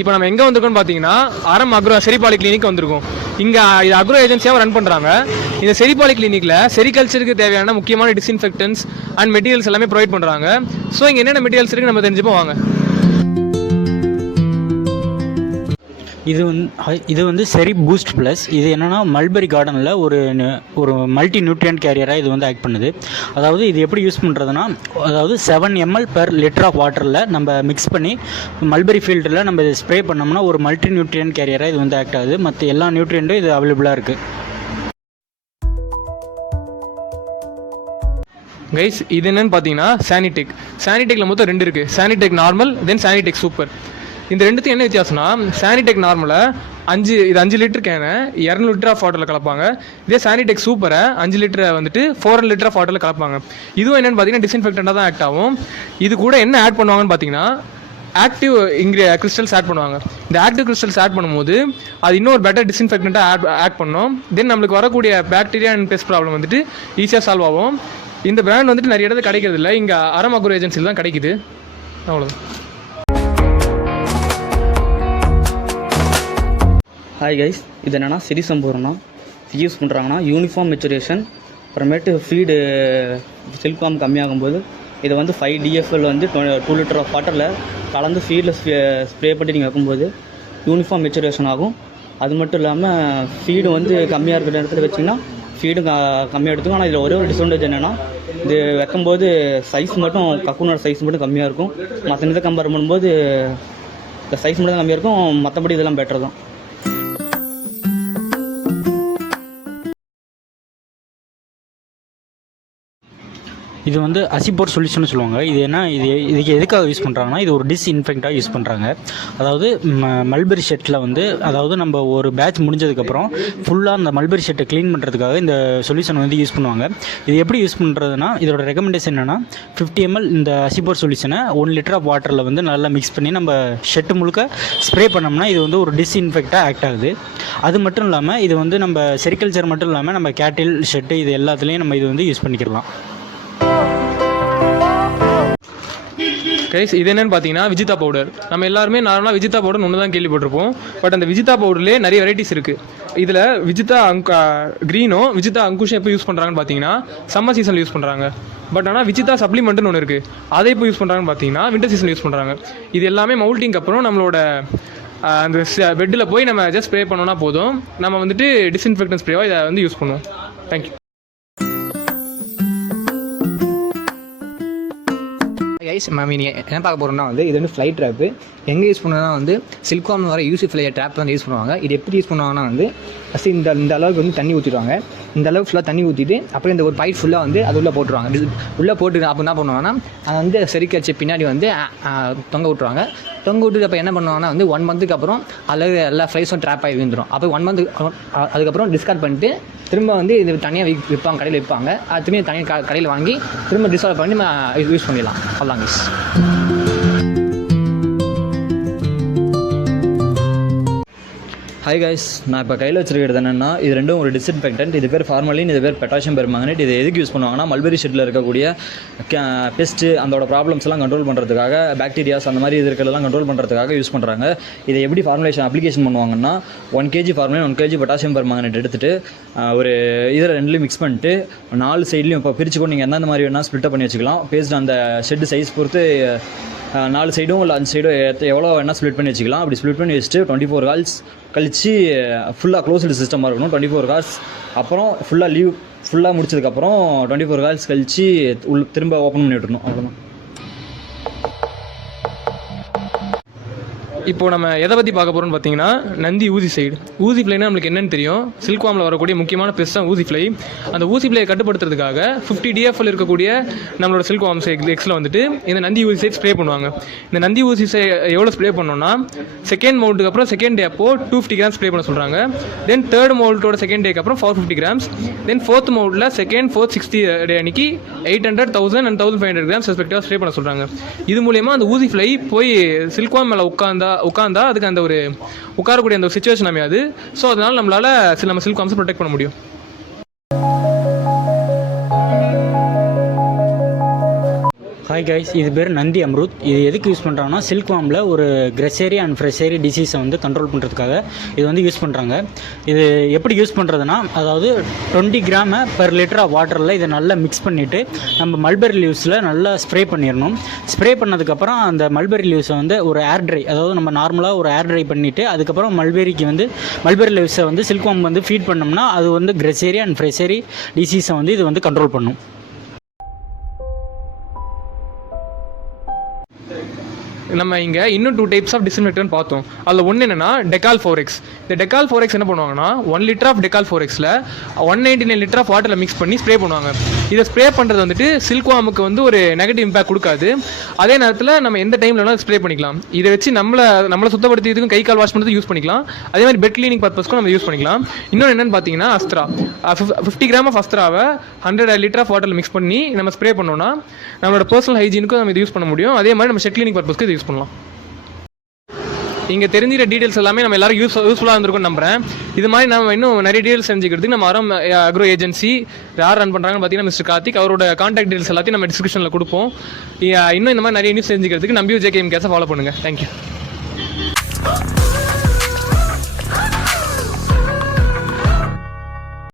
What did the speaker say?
இப்போ நம்ம எங்கே வந்திருக்கோம்னு பார்த்தீங்கன்னா ஆரம் அக்ரோ செரிபாலி கிளினிக் வந்திருக்கோம். இங்கே இது அக்ரோ ஏஜென்சியாக ரன் பண்ணுறாங்க. இந்த செரிபாலி கிளினிக்கில் செரிகல்ச்சருக்கு தேவையான முக்கியமான டிஸ்இன்ஃபெக்டன்ஸ் அண்ட் மெட்டீரியல்ஸ் எல்லாமே ப்ரொவைட் பண்ணுறாங்க. ஸோ இங்கே என்னென்ன மெட்டீரியல்ஸ் இருக்குது நம்ம தெரிஞ்சுப்போம் வாங்க. இது வந்து செரி பூஸ்ட் ப்ளஸ். இது என்னென்னா மல்பெரி கார்டனில் ஒரு மல்டி நியூட்ரியன்ட் கேரியராக இது வந்து ஆக்ட் பண்ணுது. அதாவது இது எப்படி யூஸ் பண்ணுறதுனா, அதாவது 7 ml per லிட்டர் ஆஃப் வாட்டரில் நம்ம மிக்ஸ் பண்ணி மல்பெரி ஃபீல்டில் நம்ம இதை ஸ்ப்ரே பண்ணோம்னா ஒரு மல்டி நியூட்ரியன்ட் கேரியராக இது வந்து ஆக்ட் ஆகுது. மற்ற எல்லா நியூட்ரியண்ட்டும் இது அவைலபிளாக இருக்குது. கைஸ் இது என்னன்னு பார்த்தீங்கன்னா சானிடெக்கில் மொத்தம் 2 இருக்குது. சானிடெக் நார்மல், தென் சானிடெக் சூப்பர். இந்த ரெண்டுத்துக்கும் என்ன வித்தியாசம்னா, சானிடெக் நார்மலை 5 லிட்டர் கேனை 200 லிட்டர் ஆஃப் வாட்டரில் கலப்பாங்க. இதே சானிடெக் சூப்பரை 5 லிட்டரை வந்துட்டு 400 லிட்டர் ஆஃப் வாட்டரில் கலப்பாங்க. இதுவும் என்னென்னு பார்த்தீங்கன்னா டிஸ்இன்ஃபெக்டண்டாக தான் ஆக்ட் ஆகும். இது கூட என்ன ஆட் பண்ணுவாங்கன்னு பார்த்தீங்கன்னா ஆக்டிவ் கிறிஸ்டல்ஸ் ஆட் பண்ணுவாங்க. இந்த ஆக்டிவ் கிறிஸ்டல்ஸ் ஆட் பண்ணும்போது அது இன்னொரு பெட்டர் டிஸ்இன்ஃபெக்டண்ட்டாக ஆட் பண்ணோம். தென் நம்மளுக்கு வரக்கூடிய பாக்டீரியா அண்ட் பெஸ்ட் ப்ராப்ளம் வந்துட்டு ஈஸியாக சால்வ் ஆகும். இந்த பிராண்ட் வந்துட்டு நிறைய இடத்துல கிடைக்கிறது இல்லை, இங்கே ஆரம் அக்ரோ ஏஜென்சியில் தான் கிடைக்குது. அவ்வளோதான். ஹாய் கைஸ், இது என்னென்னா செரி சம்பூர்ணம் யூஸ் பண்ணுறாங்கன்னா யூனிஃபார்ம் மெச்சுரேஷன், அப்புறமேட்டு ஃபீடு சில்காம் கம்மியாகும்போது இதை வந்து 5 DFL வந்து 2 லிட்டர் ஆஃப் வாட்டரில் கலந்து ஃபீடில் ஸ்ப்ரே பண்ணி நீங்கள் வைக்கும்போது யூனிஃபார்ம் மெச்சுரேஷன் ஆகும். அது மட்டும் இல்லாமல் ஃபீடு வந்து கம்மியாக இருக்கிற இடத்துல வச்சிங்கன்னா ஃபீடும் கம்மியாக எடுத்துக்கும். ஆனால் இதில் ஒரே ஒரு டிஸ்அட்வான்டேஜ் என்னென்னா, இது வைக்கும்போது சைஸ் மட்டும் கக்கூனோட சைஸ் மட்டும் கம்மியாக இருக்கும். மற்ற இதை கம்பேர் பண்ணும்போது இந்த சைஸ் மட்டும் தான் கம்மியாக இருக்கும், மற்றபடி இதெல்லாம் பெட்டர் தான். இது வந்து அசிபோர் சொல்யூஷன் சொல்லுவாங்க. இது இதுக்கு எதுக்காக யூஸ் பண்ணுறாங்கன்னா, இது ஒரு டிஸ்இன்ஃபெக்டாக யூஸ் பண்ணுறாங்க. அதாவது மல்பெரி ஷெட்டில் வந்து, அதாவது நம்ம ஒரு பேட்ச் முடிஞ்சதுக்கப்புறம் ஃபுல்லாக அந்த மல்பெரி ஷெட்டை க்ளீன் பண்ணுறதுக்காக இந்த சொல்யூஷன் வந்து யூஸ் பண்ணுவாங்க. இது எப்படி யூஸ் பண்ணுறதுனா, இதோட ரெக்கமெண்டேஷன் என்னென்னா 50 ml இந்த அசிபோர் சொல்யூஷனை 1 லிட்டர் ஆஃப் வாட்டரில் வந்து நல்லா மிக்ஸ் பண்ணி நம்ம ஷெட்டு முழுக்க ஸ்ப்ரே பண்ணோம்னா இது வந்து ஒரு டிஸ்இன்ஃபெக்டாக ஆக்ட் ஆகுது. அது மட்டும் இல்லாமல் இது வந்து நம்ம செரிகல்ச்சர் மட்டும் இல்லாமல் நம்ம கேட்டில் ஷெட்டு இது எல்லாத்துலேயும் நம்ம இது வந்து யூஸ் பண்ணிக்கலாம். கைஸ் இது என்னென்னு பார்த்தீங்கன்னா விஜிதா பவுடர். நம்ம எல்லாருமே நார்மலாக விஜிதா பவுடர் ஒன்று தான் கேள்விப்பட்டிருப்போம். பட் அந்த விஜிதா பவுடர்லேயே நிறைய வெரைட்டிஸ் இருக்குது. இதில் விஜிதா க்ரீனும் விஜிதா அங்குஷும் எப்போ யூஸ் பண்ணுறாங்கன்னு பார்த்தீங்கன்னா சம்மர் சீசனில் யூஸ் பண்ணுறாங்க. பட் ஆனால் விஜிதா சப்ளிமெண்ட்னு ஒன்று இருக்குது, அதை இப்போ யூஸ் பண்ணுறாங்கன்னு பார்த்தீங்கன்னா வின்டர் சீசன் யூஸ் பண்ணுறாங்க. இது எல்லாமே மவுல்ட்டிங்க்கு அப்புறம் நம்மளோட அந்த பெட்டில் போய் நம்ம ஜஸ்ட் ஸ்ப்ரே பண்ணோன்னா போதும். நம்ம வந்துட்டு டிஸ்இன்ஃபெக்டன்ட் ஸ்ப்ரேவாக இதை வந்து யூஸ் பண்ணுவோம். தேங்க்யூ. கைஸ் மேம் நீங்கள் என்ன பார்க்க போகிறோம்னா வந்து இது வந்து ஃப்ளை ட்ராப்பு. எங்கே யூஸ் பண்ணுறதுனா வந்து சில்காமில் வர யூசி ஃப்ளை ட்ராப் வந்து யூஸ் பண்ணுவாங்க. இது எப்படி யூஸ் பண்ணுவாங்கன்னா வந்து ஃபஸ்ட்டு இந்த அளவுக்கு வந்து தண்ணி ஊற்றிடுவாங்க. இந்த அளவுக்கு ஃபுல்லாக தண்ணி ஊற்றிட்டு அப்புறம் இந்த ஒரு பைப் ஃபுல்லாக வந்து அது உள்ளே போட்டுருவாங்க. உள்ளே போட்டு அப்போ என்ன பண்ணுவாங்கன்னா அதை வந்து செரிக்கடிச்சு பின்னாடி வந்து தொங்க விட்டுருவாங்க. தொங்க விட்டுட்டு அப்போ என்ன பண்ணுவாங்கன்னா வந்து 1 மந்த்துக்கு அப்புறம் அதில் எல்லா ஃப்ளைஸும் ட்ராப் ஆகி விழுந்துடும். அப்போ 1 மந்த் அதுக்கப்புறம் டிஸ்கார்ட் பண்ணிட்டு திரும்ப வந்து இது தனியாக விற்பாங்க, கடையில் விற்பாங்க. அது திரும்பி தனியாக கடையில் வாங்கி திரும்ப டிஸ்கார்ட் பண்ணி யூஸ் பண்ணிடலாம். அவ்வளோதான் கைஸ். ஹாய் கைஸ், நான் இப்போ கையில் வச்சிருக்கிறது என்னென்னா, இது ரெண்டும் ஒரு டிஸ்இன்ஃபெக்டன்ட். இது பேர் ஃபார்மலின், இது பேர் பொட்டாசியம் பெர்மாங்கனேட். இது எதுக்கு யூஸ் பண்ணுவாங்கன்னா, மல்பெரி ஷெட்டில் இருக்கக்கூடிய பெஸ்ட்டு அதோட ப்ராப்ளம்ஸ் எல்லாம் கண்ட்ரோல் பண்ணுறதுக்காக, பாக்டீரியாஸ் அந்த மாதிரி இருக்கிறதெல்லாம் கண்ட்ரோல் பண்ணுறதுக்காக யூஸ் பண்ணுறாங்க. இதை எப்படி ஃபார்முலேஷன் அப்ளிகேஷன் பண்ணுவாங்கன்னா, 1 kg formalin 1 kg potassium permanganate எடுத்துகிட்டு ஒரு இதில் ரெண்டுலையும் மிக்ஸ் பண்ணிட்டு 4 சைட்லையும் இப்போ பிரித்து கூட நீங்கள் எந்தெந்த மாதிரி வேணால் ஸ்ப்ளிட்டப் பண்ணி வச்சுக்கலாம். பேஸ்ட் அந்த ஷெட்டு சைஸ் பொறுத்து 4 சைடும் இல்லை 5 சைடும் எவ்வளோ வேணால் ஸ்ப்ளிட் பண்ணி வச்சுக்கலாம். அப்படி ஸ்ப்ளிட் பண்ணி வச்சுட்டு 24 hours கழிச்சு ஃபுல்லாக க்ளோஸ்டு சிஸ்டமாக இருக்கணும். 24 hours அப்புறம் ஃபுல்லாக முடிச்சதுக்கப்புறம் 24 hours கழிச்சு திரும்ப ஓப்பன் பண்ணி விட்டுருணும். அவ்வளோதான். இப்போ நம்ம எதை பற்றி பார்க்க போகிறோம்னு பார்த்தீங்கன்னா நந்தி ஊசி சைடு. ஊசி ஃப்ளைனா நம்மளுக்கு என்னென்னு தெரியும், சில்க்வாமில் வரக்கூடிய முக்கியமான பெஸ்ட் தான் ஊசி ஃப்ளை. அந்த ஊசி ஃப்ளையை கட்டுப்படுத்துறதுக்காக 50 DFL இருக்கக்கூடிய நம்மளோட சில்க்வாம் எக்ஸில் வந்துட்டு இந்த நந்தி ஊசி சைடு ஸ்ப்ரே பண்ணுவாங்க. இந்த நந்தி ஊசி எவ்வளோ ஸ்ப்ரே பண்ணோன்னா, செகண்ட் மவுல்ட்டுக்கு அப்புறம் செகண்ட் டே அப்போ 250 grams ஸ்ப்ரே பண்ண சொல்கிறாங்க. தென் தேர்ட் மவுல்ட்டோட செகண்ட் டேக்கு அப்புறம் 450 grams. தென் ஃபோர்த் மவுல்ட்டில் செகண்ட் 4th 60th டே அன்னைக்கு 800, 1000 and 1500 grams ரெஸ்பெக்டிவாக ஸ்ப்ரே பண்ண சொல்கிறாங்க. இது மூலயமா அந்த ஊசி ஃப்ளை போய் சில்க்வாம் மேலே உட்காந்தா அதுக்கு அந்த ஒரு உட்காரக்கூடிய அந்த ஒரு சிச்சுவேஷன் அமையாது. ஸோ அதனால நம்மளால நம்ம சில்க் வார்ம்ஸை ப்ரொடெக்ட் பண்ண முடியும். ஹாய் கைஸ், இது பேர் நந்தி அம்ருத். இது எதுக்கு யூஸ் பண்ணுறாங்கன்னா சில்க் வார்மில் ஒரு கிரெசேரி அண்ட் ஃப்ரெஷேரி டிசீஸை வந்து கண்ட்ரோல் பண்ணுறதுக்காக இது வந்து யூஸ் பண்ணுறாங்க. இது எப்படி யூஸ் பண்ணுறதுனா, அதாவது 20 கிராம் பெர் லிட்டர் ஆஃப் வாட்டரில் இதை நல்லா மிக்ஸ் பண்ணிவிட்டு நம்ம மல்பெரி லீவ்ஸில் நல்லா ஸ்ப்ரே பண்ணிடணும். ஸ்ப்ரே பண்ணதுக்கப்புறம் அந்த மல்பெரி லீவ்ஸை வந்து ஒரு ஏர் ட்ரை, அதாவது நம்ம நார்மலாக ஒரு ஏர் ட்ரை பண்ணிவிட்டு அதுக்கப்புறம் மல்பெரி லீவ்ஸை வந்து சில்க் வார்ம் வந்து ஃபீட் பண்ணோம்னா அது வந்து கிரெசேரி அண்ட் ஃப்ரெஷேரி டிசீஸை வந்து இது வந்து கண்ட்ரோல் பண்ணும். நம்ம இங்கே இன்னும் 2 டைப்ஸ் ஆஃப் டிஸ்இன்ஃபெக்டன்ட் பார்த்தோம். அதில் ஒன்று என்னென்னா டெக்கால் 4X. இந்த டெக்கால் 4X என்ன பண்ணுவாங்கன்னா 1 லிட்டர் ஆஃப் டெக்கால் 4Xல 199 லிட்டர் ஆஃப் வாட்டரில் மிக்ஸ் பண்ணி ஸ்ப்ரே பண்ணுவாங்க. இதை ஸ்ப்ரே பண்ணுறது வந்துட்டு சில்க் வார்முக்கு வந்து ஒரு நெகட்டிவ் இம்பாக்ட் கொடுக்காது. அதே நேரத்தில் நம்ம எந்த டைமில் வேணாலும் ஸ்ப்ரே பண்ணிக்கலாம். இதை வச்சு நம்மளை சுத்தப்படுத்தியதுக்கும் கை கால் வாஷ் பண்ணுறதுக்கு யூஸ் பண்ணிக்கலாம். அதே மாதிரி பெட் கிளீனிங் பர்பஸ்க்கும் நம்ம யூஸ் பண்ணிக்கலாம். இன்னொன்று என்னென்னு பார்த்தீங்கன்னா அஸ்த்ரா 50 கிராம் ஆஃப் அஸ்த்ராவை 100 லிட்டர் ஆஃப் வாட்டரில் மிக்ஸ் பண்ணி நம்ம ஸ்ப்ரே பண்ணோம்னா நம்மளோட பர்சனல் ஹைஜீனுக்கும் நம்ம இது யூஸ் பண்ண முடியும். அதே மாதிரி நம்ம ஷெட் கிளீனிங் பர்பஸ்க்கு இது யூஸ் பண்ணலாம். இங்கே தெரிஞ்சிற டீடைல்ஸ் எல்லாமே நம்ம எல்லாரும் யூஸ்ஃபுல்லாக இருந்திருக்கும்னு நம்புறேன். இது மாதிரி நம்ம இன்னும் நிறைய டீடைல்ஸ் தெரிஞ்சுக்கிறதுக்கு நம்ம அறம் அக்ரோ ஏஜென்சி யார் ரன் பண்ணுறாங்கன்னு பார்த்தீங்கன்னா மிஸ்டர் கார்த்திக், அவரோட கான்டாக்ட் டீடைல்ஸ் எல்லாத்தையும் நம்ம டிஸ்கிரிப்ஷனில் கொடுப்போம். இன்னும் இந்த மாதிரி நிறைய நியூஸ் தெரிஞ்சுக்கிறதுக்கு நம்பியூ JKM கேஸை ஃபாலோ பண்ணுங்கள். தேங்க்யூ.